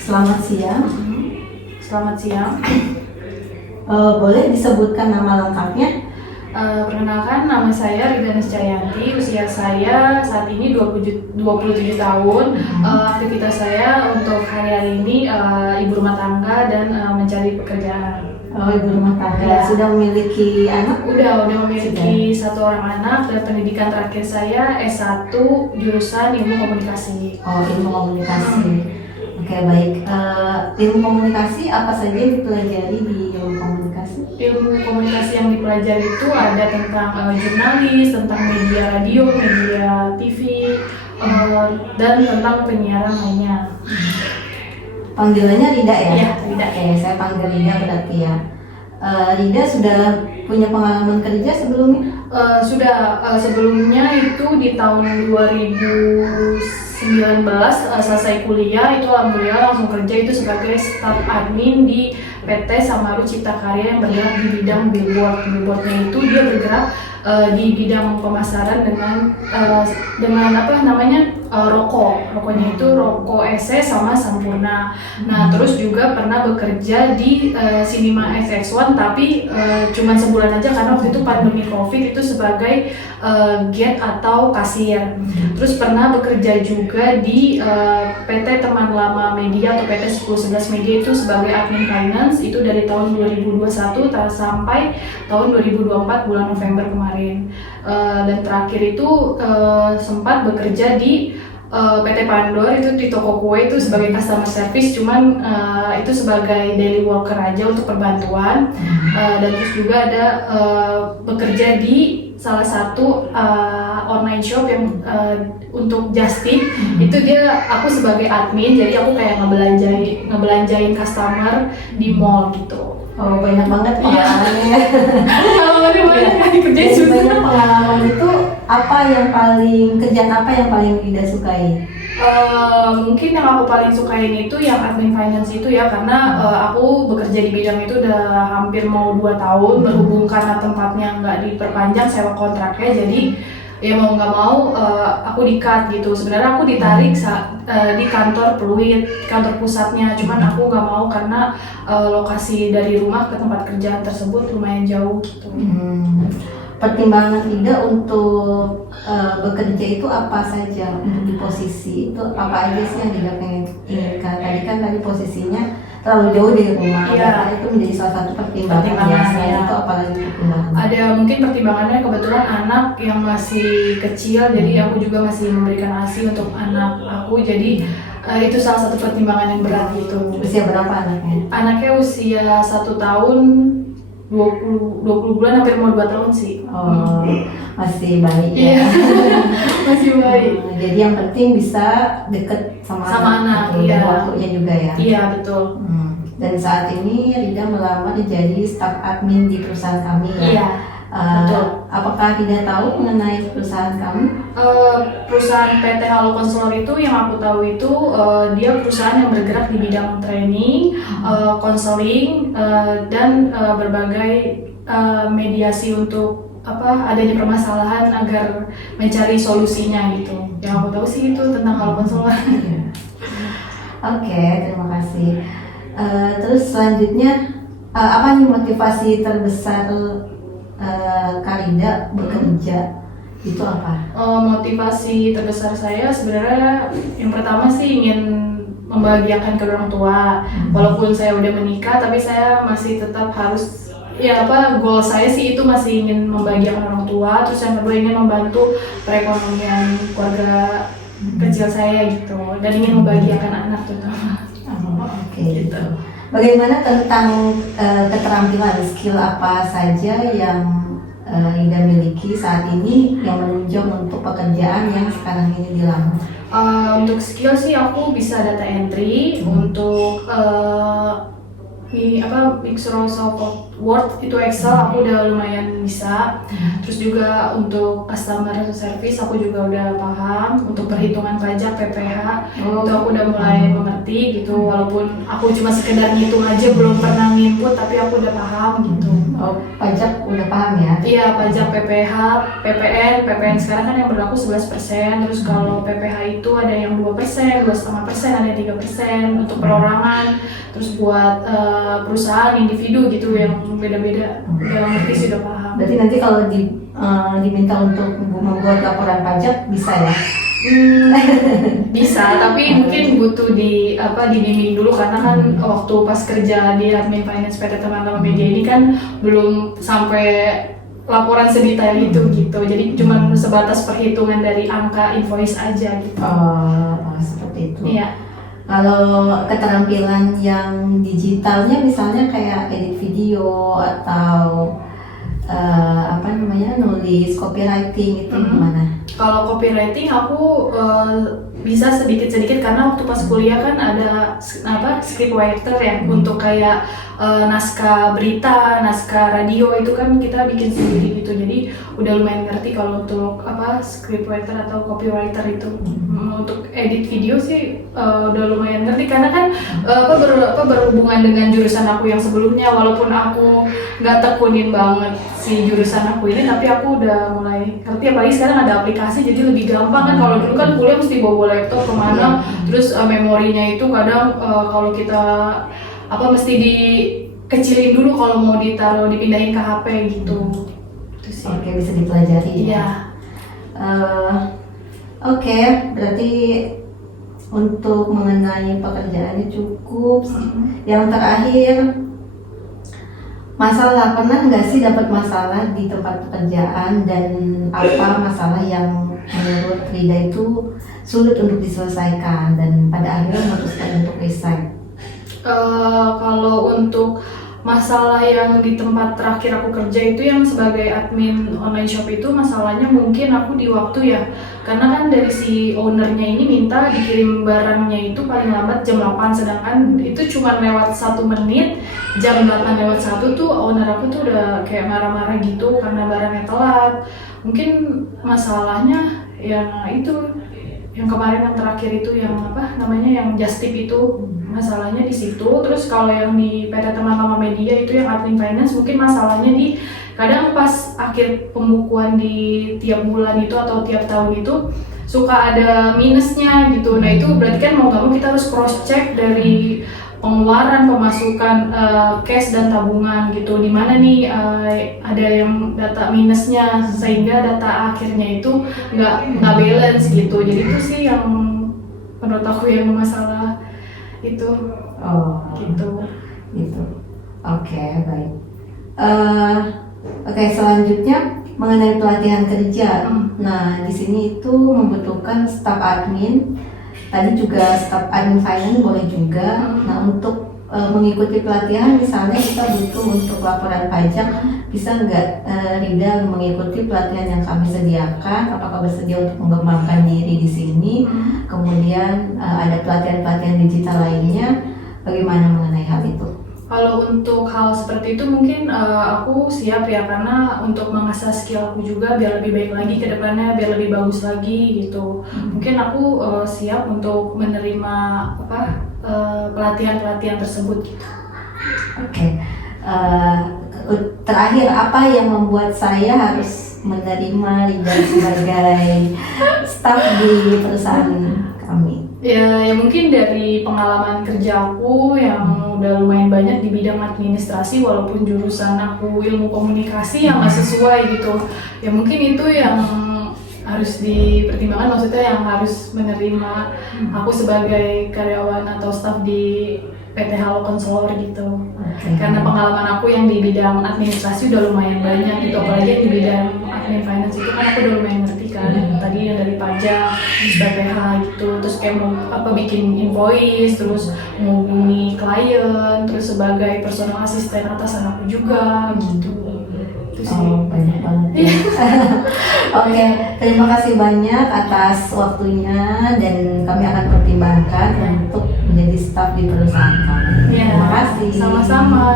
Selamat siang. Selamat siang. Boleh disebutkan nama lengkapnya? Perkenalkan, nama saya Rida Niscayanti. Usia saya saat ini 27 tahun. Aktivitas saya untuk hari ini ibu rumah tangga dan mencari pekerjaan. Ibu rumah tangga. Ya. Sudah memiliki anak? Udah memiliki satu orang anak, dan pendidikan terakhir saya S1 jurusan Ilmu Komunikasi. Ilmu komunikasi. Oke, baik. Ilmu komunikasi apa saja yang dipelajari di ilmu komunikasi? Ilmu komunikasi yang dipelajari itu ada tentang jurnalis, tentang media radio, media TV, dan tentang penyiaran lainnya. Panggilannya Rida ya? Iya, Rida. Oke, saya panggil Rida berarti ya. Rida sudah punya pengalaman kerja sebelumnya? Sudah, sebelumnya itu di tahun 2019 selesai kuliah, itu alhamdulillah langsung kerja itu sebagai staf admin di PT Samaru Cipta Karya yang bergerak di bidang billboard. Billboardnya itu dia bergerak di bidang pemasaran dengan apa namanya rokoknya itu rokok ESE sama Sampurna. Nah terus juga pernah bekerja di Cinema XX1 tapi cuman sebulan aja karena waktu itu pandemi COVID, itu sebagai gate atau kasir. Terus pernah bekerja juga di PT Teman Lama Media atau PT 1011 Media itu sebagai admin finance, itu dari tahun 2021 sampai tahun 2024 bulan November kemarin. Dan terakhir itu sempat bekerja di PT Pandor itu di toko kue itu sebagai customer service, cuman itu sebagai daily worker aja untuk perbantuan. Dan terus juga ada bekerja di salah satu online shop yang untuk Just Tip. Itu dia aku sebagai admin, jadi aku kayak ngebelanjain customer di mall gitu. Banyak banget pengalamannya. Pengalamannya banyak kan dikerjain susah. Banyak pengalaman itu kerjaan apa yang paling Rida sukai? Mungkin yang aku paling sukain itu yang admin finance itu ya, karena aku bekerja di bidang itu udah hampir mau 2 tahun, berhubung karena tempatnya nggak diperpanjang sewa kontraknya, jadi ya mau nggak mau aku di-cut gitu. Sebenarnya aku ditarik di kantor Pluit, kantor pusatnya, cuman aku nggak mau karena lokasi dari rumah ke tempat kerjaan tersebut lumayan jauh gitu. Pertimbangan Rida untuk bekerja itu apa saja untuk di posisi itu, apa aja sih yang Rida pengen inginkan? Tadi posisinya terlalu jauh dari rumah, Iya. Itu menjadi salah satu pertimbangan biasa. Ya. Itu apalagi pertimbangan? Ada mungkin pertimbangannya kebetulan anak yang masih kecil, jadi aku juga masih memberikan ASI untuk anak aku, jadi itu salah satu pertimbangan yang berat gitu. Usia berapa anaknya? Anaknya usia 1 tahun 20 bulan, hampir mau 2 tahun sih. Masih bayi ya? Iya, masih baik. Jadi yang penting bisa deket sama anak, gitu, iya. dan waktunya juga ya? Iya, betul. Dan saat ini Rida melamar jadi staf admin di perusahaan kami ya? Iya, betul. Apakah Rida tahu mengenai perusahaan kami? Perusahaan PT Halo Konselor itu yang aku tahu itu dia perusahaan yang bergerak di bidang training, konseling, dan berbagai mediasi untuk adanya permasalahan agar mencari solusinya gitu. Yang aku tahu sih itu tentang Halo Konselor. Oke, terima kasih. Terus selanjutnya apa nih motivasi terbesar Rida bekerja? Itu apa? Motivasi terbesar saya sebenarnya yang pertama sih ingin membahagiakan kedua orang tua. Walaupun saya udah menikah, tapi saya masih tetap harus goal saya sih itu masih ingin membahagiakan orang tua. Terus yang kedua ingin membantu perekonomian keluarga kecil saya gitu, dan ingin membahagiakan anak terutama. Oke, gitu. Bagaimana tentang keterampilan, skill apa saja yang Rida miliki saat ini yang menunjang untuk pekerjaan yang sekarang ini dilamar? Untuk skill sih aku bisa data entry, untuk Microsoft Word, itu Excel aku udah lumayan bisa. Terus juga untuk customer service aku juga udah paham. Untuk perhitungan pajak PPH itu aku udah mulai mengerti gitu. Walaupun aku cuma sekedar ngitung aja, belum pernah input, tapi aku udah paham gitu. Oh, pajak udah paham ya? Iya, pajak PPH, PPN sekarang kan yang berlaku 11%. Terus kalau PPH itu ada yang 2%, 2,5%, ada 3% untuk perorangan. Terus buat perusahaan individu gitu yang beda-beda, udah ngerti sih, udah paham. Berarti nanti kalau diminta untuk membuat laporan pajak bisa ya? Bisa, tapi mungkin butuh dibimbing dulu karena kan waktu pas kerja di admin finance PT Teman-Teman Media ini kan belum sampai laporan sedetail itu gitu. Jadi cuma sebatas perhitungan dari angka invoice aja gitu. Oh, seperti itu. Iya. Kalau keterampilan yang digitalnya misalnya kayak edit video atau nulis copywriting itu gimana? Kalau copywriting aku bisa sedikit-sedikit karena waktu pas kuliah kan ada scriptwriter ya, untuk kayak naskah berita, naskah radio itu kan kita bikin sendiri gitu. Jadi udah lumayan ngerti kalau untuk scriptwriter atau copywriter itu. Untuk edit video sih udah lumayan ngerti karena kan berhubungan dengan jurusan aku yang sebelumnya. Walaupun aku nggak tekunin banget si jurusan aku ini, tapi aku udah mulai ngerti. Apalagi sekarang ada aplikasi jadi lebih gampang kan. Kalau dulu kan kuliah mesti bawa laptop kemana, terus memorinya itu kadang kalau kita mesti dikecilin dulu kalau mau dipindahin ke HP gitu. Oke, bisa dipelajari. Iya. Oke, berarti untuk mengenai pekerjaannya cukup. Yang terakhir, masalah, pernah nggak sih dapat masalah di tempat pekerjaan, dan apa masalah yang menurut Rida itu sulit untuk diselesaikan dan pada akhirnya memutuskan untuk resign? Kalau untuk masalah yang di tempat terakhir aku kerja itu yang sebagai admin online shop itu, masalahnya mungkin aku di waktu ya, karena kan dari si ownernya ini minta dikirim barangnya itu paling lambat jam 8, sedangkan itu cuma lewat 1 menit, jam 8 lewat 1 tuh owner aku tuh udah kayak marah-marah gitu karena barangnya telat. Mungkin masalahnya yang itu, yang kemarin yang terakhir itu yang yang just tip itu, masalahnya di situ. Terus kalau yang di PT Teman-Teman Media itu yang admin finance, mungkin masalahnya di kadang pas akhir pembukuan di tiap bulan itu atau tiap tahun itu suka ada minusnya gitu. Nah itu berarti kan mau nggak mau kita harus cross check dari pengeluaran, pemasukan, cash dan tabungan gitu. Di mana nih ada yang data minusnya sehingga data akhirnya itu nggak balance gitu. Jadi itu sih yang menurut aku yang masalah itu. Gitu. Oke, baik. Oke, selanjutnya mengenai pelatihan kerja. Nah, di sini itu membutuhkan staf admin. Tadi juga staf admin finance boleh juga. Nah, untuk mengikuti pelatihan, misalnya kita butuh untuk laporan pajak, bisa nggak Rida mengikuti pelatihan yang kami sediakan? Apakah bersedia untuk mengembangkan diri di sini? Kemudian ada pelatihan-pelatihan digital lainnya. Bagaimana mengenai hal itu? Kalau untuk hal seperti itu mungkin aku siap ya, karena untuk mengasah skill aku juga biar lebih baik lagi ke depannya, biar lebih bagus lagi gitu. Mungkin aku siap untuk menerima pelatihan-pelatihan tersebut gitu. Oke. Terakhir, apa yang membuat saya harus menerima Rida sebagai staf di perusahaan kami? Ya mungkin dari pengalaman kerja aku yang udah lumayan banyak di bidang administrasi, walaupun jurusan aku ilmu komunikasi yang nggak sesuai gitu. Ya mungkin itu yang harus dipertimbangkan, maksudnya yang harus menerima aku sebagai karyawan atau staf di PT Halo Konselor gitu. Karena pengalaman aku yang di bidang administrasi udah lumayan banyak gitu, apalagi yang di bidang admin finance itu kan aku udah lumayan ngerti kan. Tadi yang dari pajak, PPH gitu, terus kayak mau bikin invoice, terus menghubungi klien, terus sebagai personal asisten atasan aku juga gitu. Banyak banget ya. Oke, terima kasih banyak atas waktunya, dan kami akan pertimbangkan untuk menjadi staf di perusahaan kami. Terima kasih. Sama-sama.